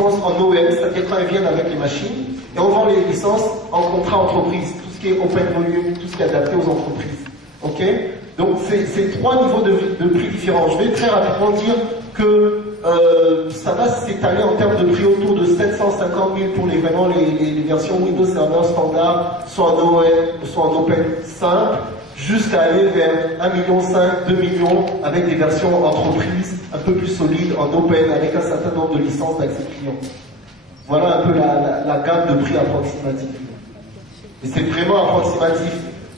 licences en OEM, c'est-à-dire quand elles viennent avec les machines, et on vend les licences en contrat entreprise, tout ce qui est open volume, tout ce qui est adapté aux entreprises. Ok? Donc c'est trois niveaux de prix différents. Je vais très rapidement dire que ça va s'étaler en termes de prix autour de 750 000 pour vraiment les versions Windows Server standard, soit en OEM, soit en open simple, jusqu'à aller vers 1,5 million, 2 millions avec des versions entreprises un peu plus solides en open avec un certain nombre de licences d'accès client. Voilà un peu la gamme de prix approximatif. Et c'est vraiment approximatif.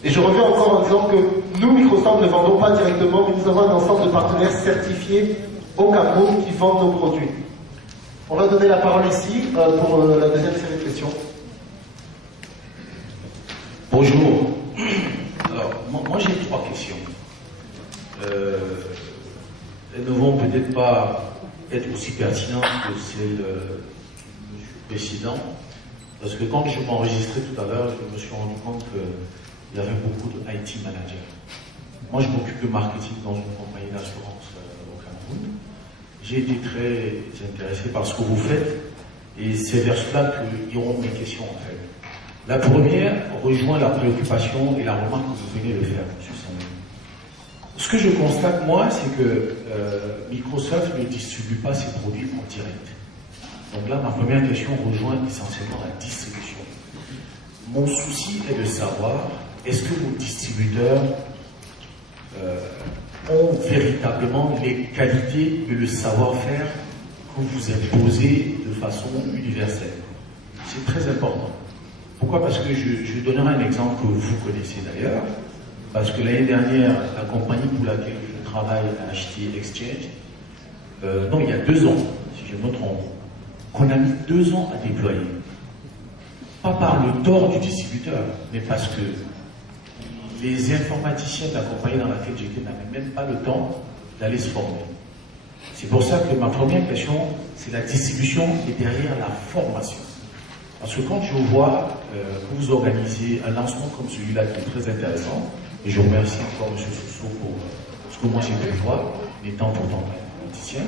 Et je reviens encore en disant que nous, Microsoft, ne vendons pas directement, mais nous avons un ensemble de partenaires certifiés au Cameroun qui vendent nos produits. On va donner la parole ici pour la deuxième série de questions. Bonjour. Alors, moi j'ai trois questions. Elles ne vont peut-être pas être aussi pertinentes que celles du précédent, parce que quand je m'enregistrais tout à l'heure, je me suis rendu compte qu'il y avait beaucoup de IT managers. Moi, je m'occupe de marketing dans une compagnie d'assurance au Cameroun. J'ai été très intéressé par ce que vous faites, et c'est vers cela que iront mes questions en fait. La première rejoint la préoccupation et la remarque que vous venez de faire, M. Samuel. Ce que je constate, moi, c'est que Microsoft ne distribue pas ses produits en direct. Donc là, ma première question rejoint essentiellement la distribution. Mon souci est de savoir, est-ce que vos distributeurs ont véritablement les qualités et le savoir-faire que vous imposez de façon universelle? C'est très important. Pourquoi? Parce que je donnerai un exemple que vous connaissez d'ailleurs, parce que l'année dernière, la compagnie pour laquelle je travaille a acheté Exchange, non, il y a 2 ans, si je me trompe, qu'on a mis 2 ans à déployer. Pas par le tort du distributeur, mais parce que les informaticiens de la compagnie dans laquelle j'étais n'avaient même pas le temps d'aller se former. C'est pour ça que ma première question, c'est la distribution et derrière la formation. Parce que quand je vois que vous organisez un lancement comme celui-là qui est très intéressant, et je remercie encore M. Sousso pour ce que moi j'ai pu voir, étant pourtant informaticien,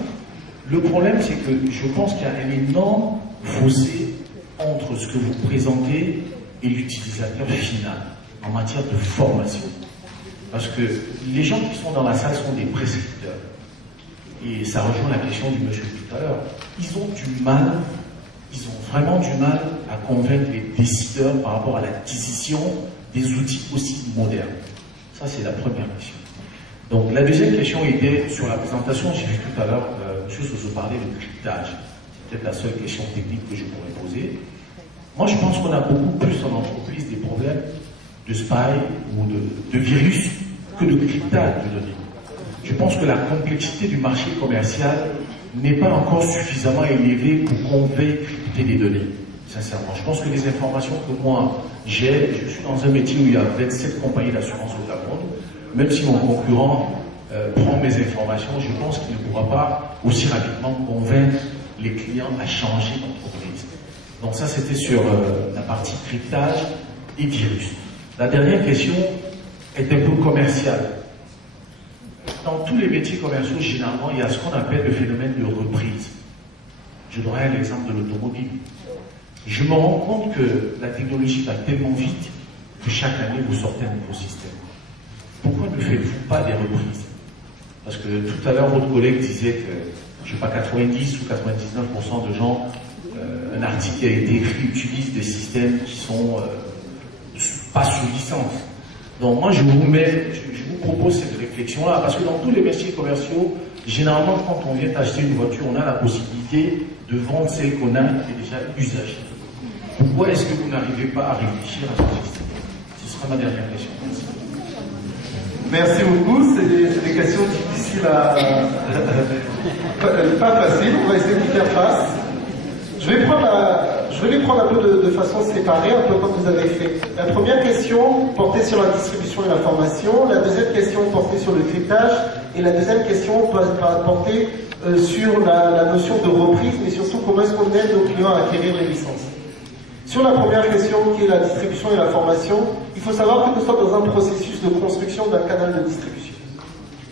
le problème c'est que je pense qu'il y a un énorme fossé entre ce que vous présentez et l'utilisateur final en matière de formation. Parce que les gens qui sont dans la salle sont des prescripteurs. Et ça rejoint la question du monsieur tout à l'heure. Ils ont du mal, ils ont vraiment du mal à convaincre les décideurs par rapport à l'acquisition des outils aussi modernes. Ça, c'est la première question. Donc, la deuxième question était sur la présentation. J'ai vu tout à l'heure M. Sousso parler de cryptage. C'est peut-être la seule question technique que je pourrais poser. Moi, je pense qu'on a beaucoup plus en entreprise des problèmes de spy ou de virus que de cryptage de données. Je pense que la complexité du marché commercial n'est pas encore suffisamment élevée pour qu'on veuille crypter des données, sincèrement. Je pense que les informations que moi j'ai, je suis dans un métier où il y a 27 compagnies d'assurance au Cameroun, même si mon concurrent prend mes informations, je pense qu'il ne pourra pas aussi rapidement convaincre les clients à changer d'entreprise. Donc ça, c'était sur la partie cryptage et virus. La dernière question est un peu commerciale. Dans tous les métiers commerciaux, généralement, il y a ce qu'on appelle le phénomène de reprise. Je donnerai l'exemple de l'automobile. Je me rends compte que la technologie va tellement vite que chaque année, vous sortez un nouveau système. Pourquoi ne faites-vous pas des reprises? Parce que tout à l'heure, votre collègue disait que, je ne sais pas, 90 ou 99% de gens, un article qui a été écrit utilise des systèmes qui sont pas sous licence. Donc moi, je vous propose cette réflexion-là, parce que dans tous les métiers commerciaux, généralement, quand on vient acheter une voiture, on a la possibilité de vendre celle qu'on a qui est déjà usagée. Pourquoi est-ce que vous n'arrivez pas à réfléchir à ce système? Ce sera ma dernière question. Merci beaucoup. C'est des questions difficiles pas faciles. On va essayer de faire face. Je vais les prendre un peu de façon séparée, un peu comme vous avez fait. La première question portait sur la distribution et la formation, la deuxième question portait sur le cryptage, et la deuxième question portait sur la notion de reprise, mais surtout comment est-ce qu'on aide nos clients à acquérir les licences. Sur la première question, qui est la distribution et la formation, il faut savoir que nous sommes dans un processus de construction d'un canal de distribution.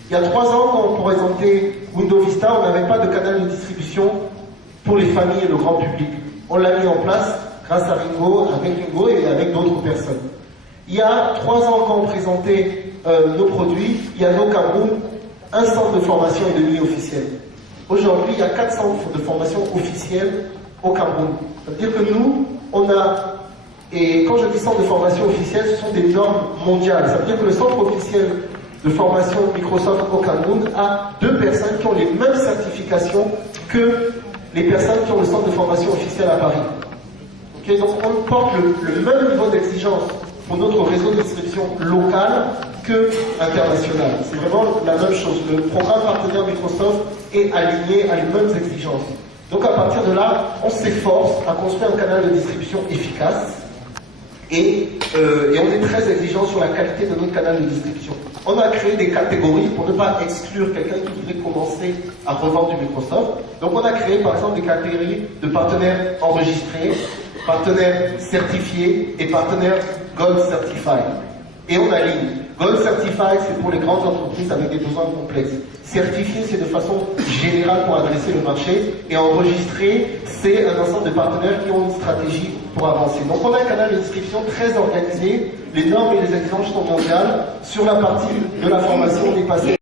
Il y a 3 ans, quand on présentait Windows Vista, on n'avait pas de canal de distribution pour les familles et le grand public. On l'a mis en place grâce à Ringo, avec Ringo et avec d'autres personnes. Il y a 3 ans, quand on présentait nos produits, il y avait au Cameroun un centre de formation et demi officiel. Aujourd'hui, il y a 4 centres de formation officiels au Cameroun. Ça veut dire que nous, on a, et quand je dis centre de formation officiel, ce sont des normes mondiales. Ça veut dire que le centre officiel de formation Microsoft au Cameroun a 2 personnes qui ont les mêmes certifications que les personnes qui ont le centre de formation officiel à Paris. Okay, donc on porte le même niveau d'exigence pour notre réseau de distribution local que international. C'est vraiment la même chose. Le programme partenaire Microsoft est aligné à les mêmes exigences. Donc à partir de là, on s'efforce à construire un canal de distribution efficace et on est très exigeant sur la qualité de notre canal de distribution. On a créé des catégories pour ne pas exclure quelqu'un qui voudrait commencer à revendre du Microsoft. Donc on a créé par exemple des catégories de partenaires enregistrés, partenaires certifiés et partenaires Gold Certified. Et on aligne. Gold Certified, c'est pour les grandes entreprises avec des besoins complexes. Certifié, c'est de façon générale pour adresser le marché. Et enregistré, c'est un ensemble de partenaires qui ont une stratégie pour avancer. Donc on a un canal de distribution très organisé. Les normes et les exigences sont mondiales. Sur la partie de la formation, on est passé